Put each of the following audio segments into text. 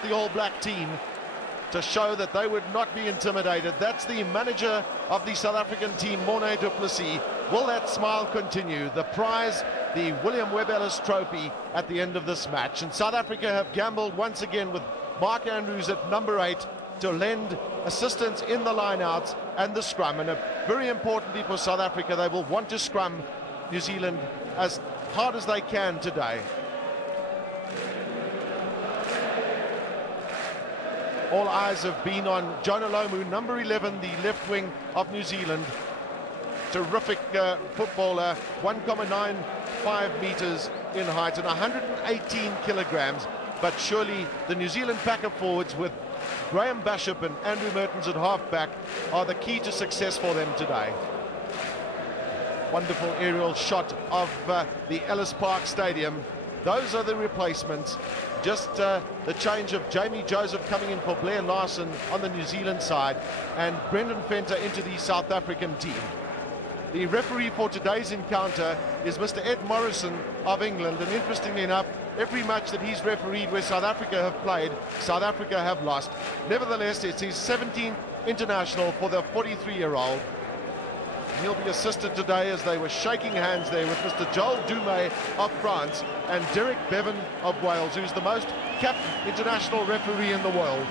across the All Black team to show that they would not be intimidated. That's the manager of the South African team, Morné du Plessis. Will that smile continue? The prize, the William Webb Ellis Trophy at the end of this match. And South Africa have gambled once again with Mark Andrews at number 8 to lend assistance in the lineouts and the scrum. And very importantly for South Africa, they will want to scrum New Zealand as hard as they can today. All eyes have been on Jonah Lomu, number 11, the left wing of New Zealand. Terrific footballer, 1.95 meters in height and 118 kilograms. But surely the New Zealand pack of forwards with Graham Bishop and Andrew Mertens at halfback are the key to success for them today. Wonderful aerial shot of the Ellis Park Stadium. Those are the replacements. Just the change of Jamie Joseph coming in for Blair Larson on the New Zealand side and Brendan Venter into the South African team. The referee for today's encounter is Mr. Ed Morrison of England, and interestingly enough, every match that he's refereed where South Africa have played, South Africa have lost. Nevertheless, it's his 17th international for the 43-year-old. He'll be assisted today as they were shaking hands there with Mr. Joel Dumais of France and Derek Bevan of Wales, who's the most capped international referee in the world.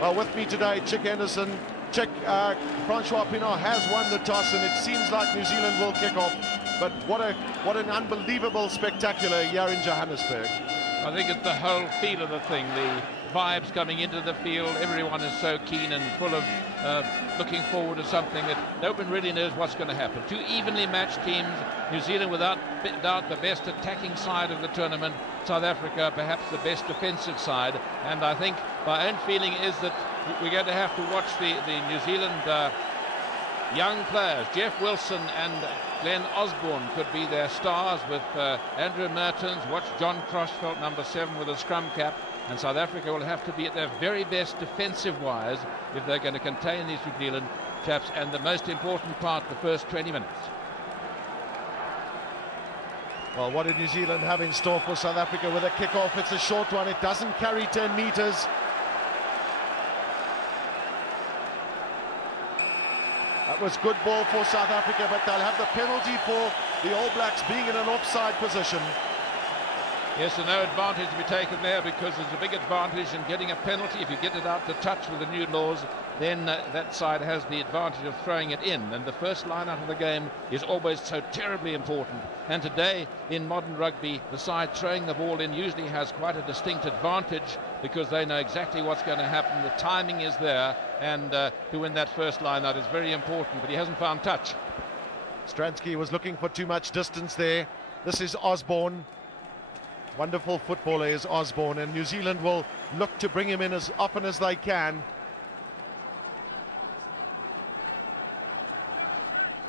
Well, with me today, Chick Henderson. Chick, Francois Pienaar has won the toss, and it seems like New Zealand will kick off. But what an unbelievable spectacular year in Johannesburg. I think it's the whole feel of the thing, the vibes coming into the field. Everyone is so keen and full of looking forward to something that no one really knows what's going to happen. Two evenly matched teams, New Zealand without doubt the best attacking side of the tournament, South Africa perhaps the best defensive side. And I think my own feeling is that we're going to have to watch the New Zealand young players. Jeff Wilson and Glenn Osborne could be their stars with Andrew Mertens. Watch John Crossfeld, number 7, with a scrum cap. And South Africa will have to be at their very best defensive-wise if they're going to contain these New Zealand chaps. And the most important part, the first 20 minutes. Well, what did New Zealand have in store for South Africa with a kick-off? It's a short one. It doesn't carry 10 meters. That was good ball for South Africa, but they'll have the penalty for the All Blacks being in an offside position. Yes, and no advantage to be taken there, because there's a big advantage in getting a penalty. If you get it out to touch with the new laws, then that side has the advantage of throwing it in. And the first line out of the game is always so terribly important. And today, in modern rugby, the side throwing the ball in usually has quite a distinct advantage, because they know exactly what's going to happen. The timing is there, and to win that first line out is very important, but he hasn't found touch. Stransky was looking for too much distance there. This is Osborne. Wonderful footballer is Osborne, and New Zealand will look to bring him in as often as they can.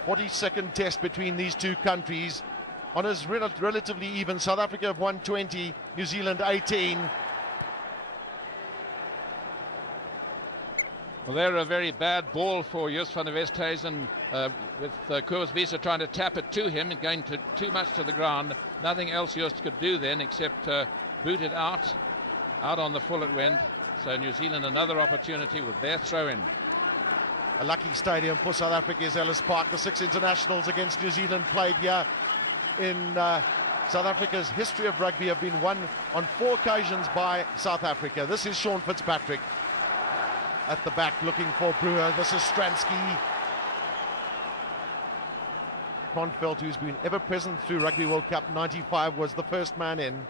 42nd test between these two countries. On his relatively even. South Africa have won 20, New Zealand 18. Well, they're a very bad ball for Jus van der Westhuizen, with Koos Wiese trying to tap it to him and going too much to the ground. Nothing else Just could do then except boot it out on the full it went. So New Zealand another opportunity with their throw-in. A lucky stadium for South Africa is Ellis Park. The 6 internationals against New Zealand played here in South Africa's history of rugby have been won on 4 occasions by South Africa. This is Sean Fitzpatrick at the back looking for Brewer. This is Stransky. Kronfeld, who's been ever present through Rugby World Cup 95, was the first man in.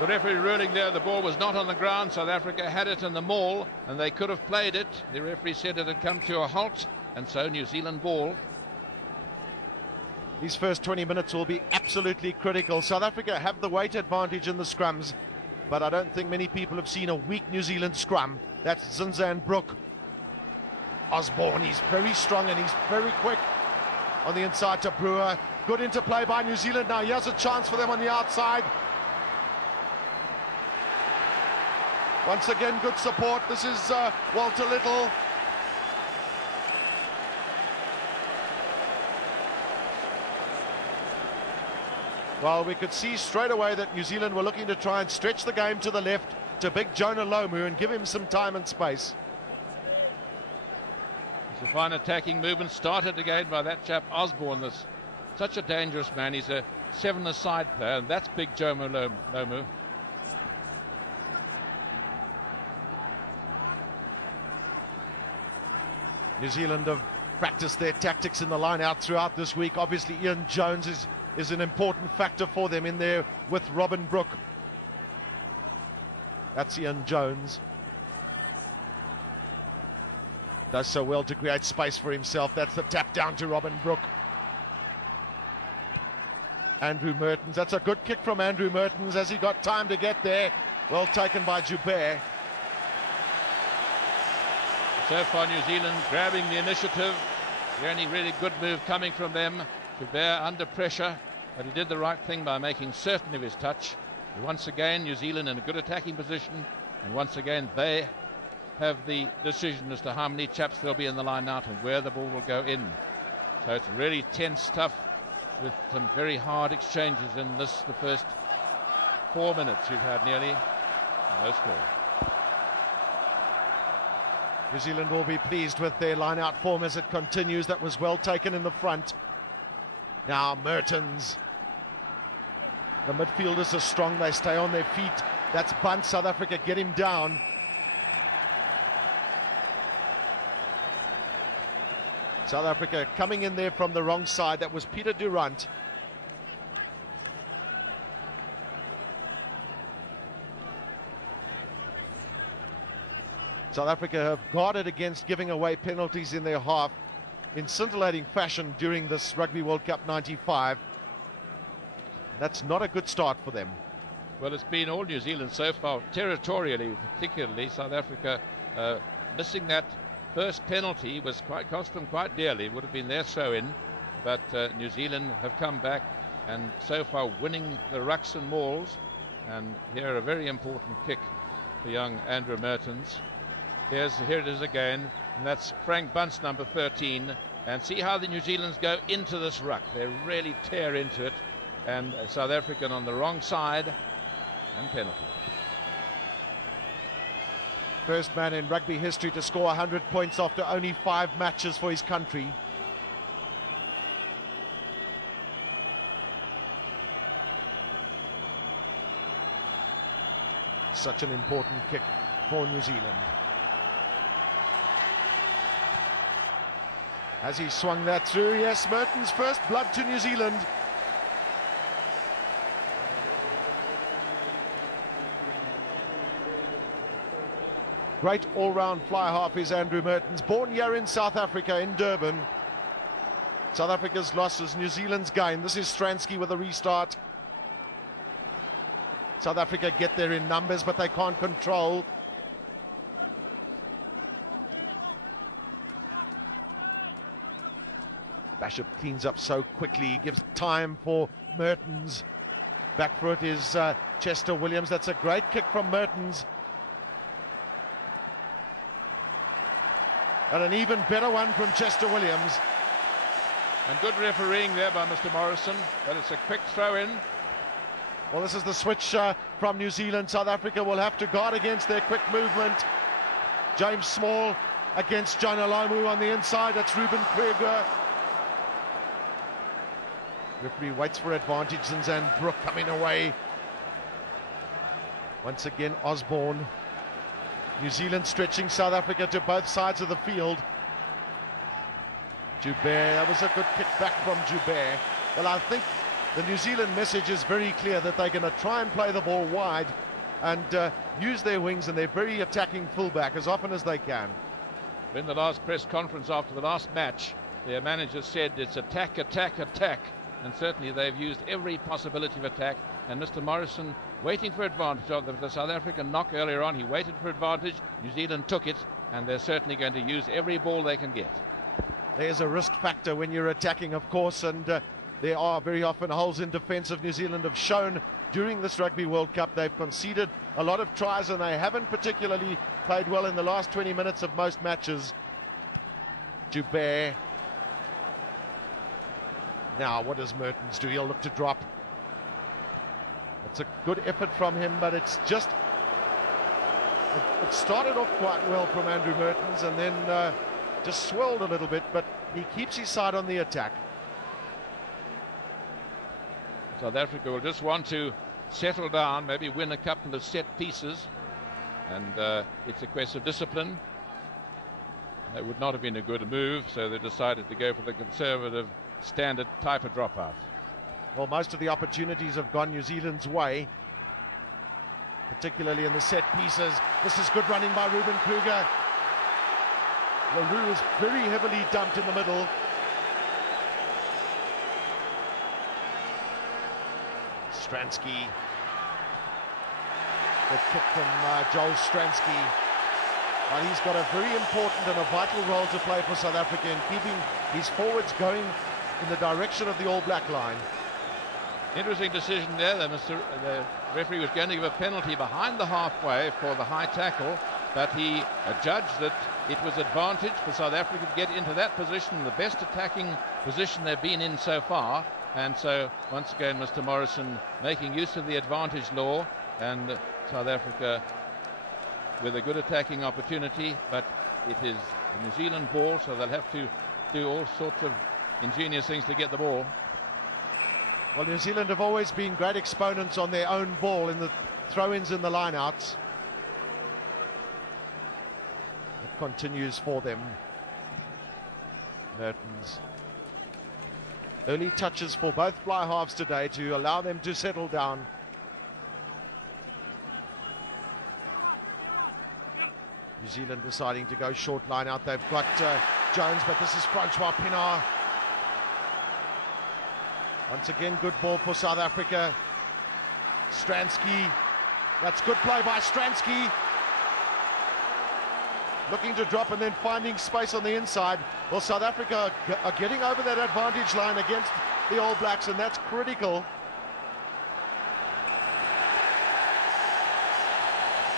The referee ruling there the ball was not on the ground. South Africa had it in the maul and they could have played it. The referee said it had come to a halt, and so New Zealand ball. These first 20 minutes will be absolutely critical. South Africa have the weight advantage in the scrums, but I don't think many people have seen a weak New Zealand scrum. That's Zinzan Brook. Osborne, he's very strong and he's very quick on the inside to Brewer. Good interplay by New Zealand. Now here's a chance for them on the outside. Once again, good support. This is Walter Little. Well, we could see straight away that New Zealand were looking to try and stretch the game to the left to big Jonah Lomu and give him some time and space. It's a fine attacking movement started again by that chap Osborne. This such a dangerous man. He's a 7-a-side player, and that's big Jonah Lomu. New Zealand have practiced their tactics in the line out throughout this week. Obviously Ian Jones is an important factor for them in there with Robin Brook. That's Ian Jones. Does so well to create space for himself. That's the tap down to Robin Brook. Andrew Mertens. That's a good kick from Andrew Mertens as he got time to get there. Well taken by Joubert. So far New Zealand grabbing the initiative. The only really good move coming from them. Joubert under pressure, but he did the right thing by making certain of his touch. And once again New Zealand in a good attacking position, and once again they have the decision as to how many chaps there'll be in the line out and where the ball will go in. So it's really tense stuff with some very hard exchanges in this, the first 4 minutes. You've had nearly no score. New Zealand will be pleased with their line-out form as it continues. That was well taken in the front. Now Mertens. The midfielders are strong. They stay on their feet. That's Bunt. South Africa get him down. South Africa coming in there from the wrong side. That was Peter Durant. South Africa have guarded against giving away penalties in their half in scintillating fashion during this Rugby World Cup 95. That's not a good start for them. Well, it's been all New Zealand so far, territorially particularly. South Africa missing that first penalty was cost them quite dearly. Would have been their throw-in, but New Zealand have come back and so far winning the rucks and mauls. And here a very important kick for young Andrew Mertens. Here it is again, and that's Frank Bunt's number 13. And see how the New Zealanders go into this ruck. They really tear into it, and South African on the wrong side, and penalty. First man in rugby history to score 100 points after only 5 matches for his country. Such an important kick for New Zealand. As he swung that through, yes, Mertens' first blood to New Zealand. Great all-round fly half is Andrew Mertens, born here in South Africa, in Durban. South Africa's losses, New Zealand's gain. This is Stransky with a restart. South Africa get there in numbers, but they can't control. Bishop cleans up so quickly, gives time for Mertens. Back for it is Chester Williams. That's a great kick from Mertens. And an even better one from Chester Williams. And good refereeing there by Mr. Morrison, but it's a quick throw-in. Well, this is the switch from New Zealand. South Africa will have to guard against their quick movement. James Small against Jonah Lomu on the inside. That's Ruben Kruger. Referee waits for advantage. Zinzan Brook coming away. Once again, Osborne. New Zealand stretching South Africa to both sides of the field. Joubert, that was a good kick back from Joubert. Well, I think the New Zealand message is very clear that they're going to try and play the ball wide and use their wings and their very attacking fullback as often as they can. In the last press conference after the last match, their manager said it's attack, attack, attack. And certainly they've used every possibility of attack. And Mr. Morrison waiting for advantage of the South African knock earlier on. He waited for advantage. New Zealand took it, and they're certainly going to use every ball they can get. There's a risk factor when you're attacking, of course, and there are very often holes in defence of New Zealand have shown during this Rugby World Cup. They've conceded a lot of tries, and they haven't particularly played well in the last 20 minutes of most matches. Joubert. Now, what does Mertens do? He'll look to drop. It's a good effort from him, but it's just... It started off quite well from Andrew Mertens and then just swelled a little bit, but he keeps his side on the attack. South Africa will just want to settle down, maybe win a couple of set pieces, and it's a question of discipline. That would not have been a good move, so they decided to go for the conservative standard type of dropout. Well, most of the opportunities have gone New Zealand's way, particularly in the set pieces. This is good running by Ruben Kruger. LaRue is very heavily dumped in the middle. Stransky. Good kick from Joel Stransky. Well, he's got a very important and a vital role to play for South Africa in keeping his forwards going in the direction of the All Black line. Interesting decision there. The referee was going to give a penalty behind the halfway for the high tackle, but he judged that it was advantage for South Africa to get into that position, the best attacking position they've been in so far. And so, once again, Mr. Morrison making use of the advantage law, and South Africa with a good attacking opportunity, but it is the New Zealand ball, so they'll have to do all sorts of ingenious things to get the ball. Well, New Zealand have always been great exponents on their own ball in the throw-ins and the line-outs. It continues for them. Mertens. Early touches for both fly halves today to allow them to settle down. New Zealand deciding to go short line out. They've got Jones, but this is Francois Pienaar. Once again, good ball for South Africa. Stransky. That's good play by Stransky. Looking to drop and then finding space on the inside. Well, South Africa are getting over that advantage line against the All Blacks, and that's critical.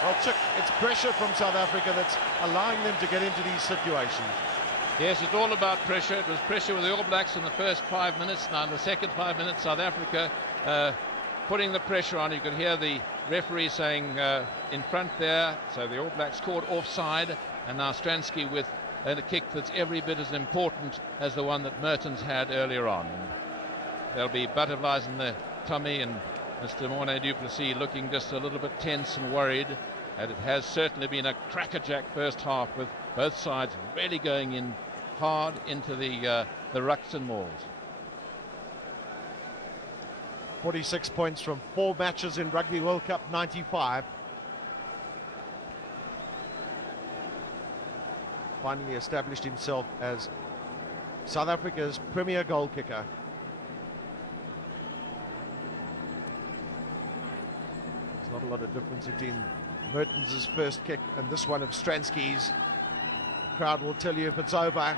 Well, it's pressure from South Africa that's allowing them to get into these situations. Yes, it's all about pressure. It was pressure with the All Blacks in the first 5 minutes. Now in the second 5 minutes, South Africa putting the pressure on. You could hear the referee saying in front there, so the All Blacks caught offside, and now Stransky with a kick that's every bit as important as the one that Mertens had earlier on. And there'll be butterflies in the tummy, and Mr. Morne du Plessis looking just a little bit tense and worried. And it has certainly been a crackerjack first half, with both sides really going in hard into the rucks and mauls. 46 points from 4 matches in Rugby World Cup 95. Finally established himself as South Africa's premier goal kicker. There's not a lot of difference between Mertens' first kick and this one of Stransky's. The crowd will tell you if it's over.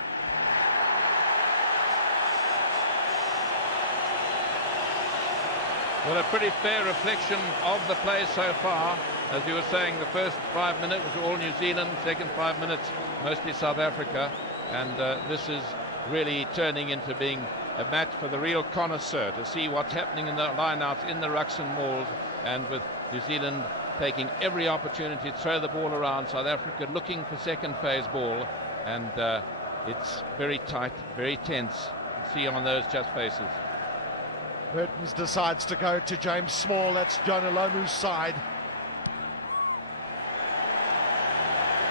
Well, a pretty fair reflection of the play so far. As you were saying, the first 5 minutes was all New Zealand, second 5 minutes mostly South Africa, and this is really turning into being a match for the real connoisseur, to see what's happening in the lineouts, in the rucks and mauls, and with New Zealand taking every opportunity to throw the ball around. South Africa looking for second phase ball, and it's very tight, very tense. You can see on those just faces. Mertens decides to go to James Small. That's John Olomu's side.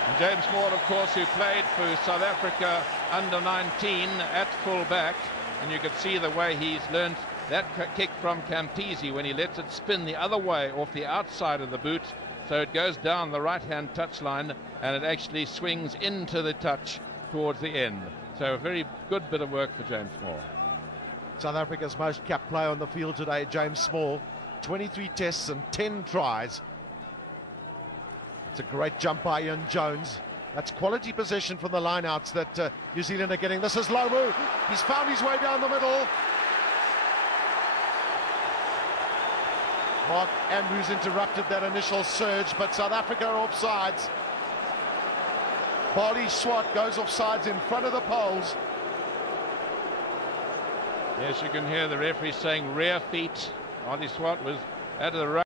And James Small, of course, who played for South Africa under 19 at full back, and you could see the way he's learned that kick from Campese when he lets it spin the other way off the outside of the boot, so it goes down the right-hand touchline and it actually swings into the touch towards the end. So a very good bit of work for James Small. South Africa's most capped player on the field today, James Small. 23 tests and 10 tries. It's a great jump by Ian Jones. That's quality possession from the lineouts that New Zealand are getting. This is Lomu. He's found his way down the middle. Mark Andrews interrupted that initial surge, but South Africa are offsides. Barley Swart goes offsides in front of the poles. Yes, you can hear the referee saying rear feet. Barley Swart was out of the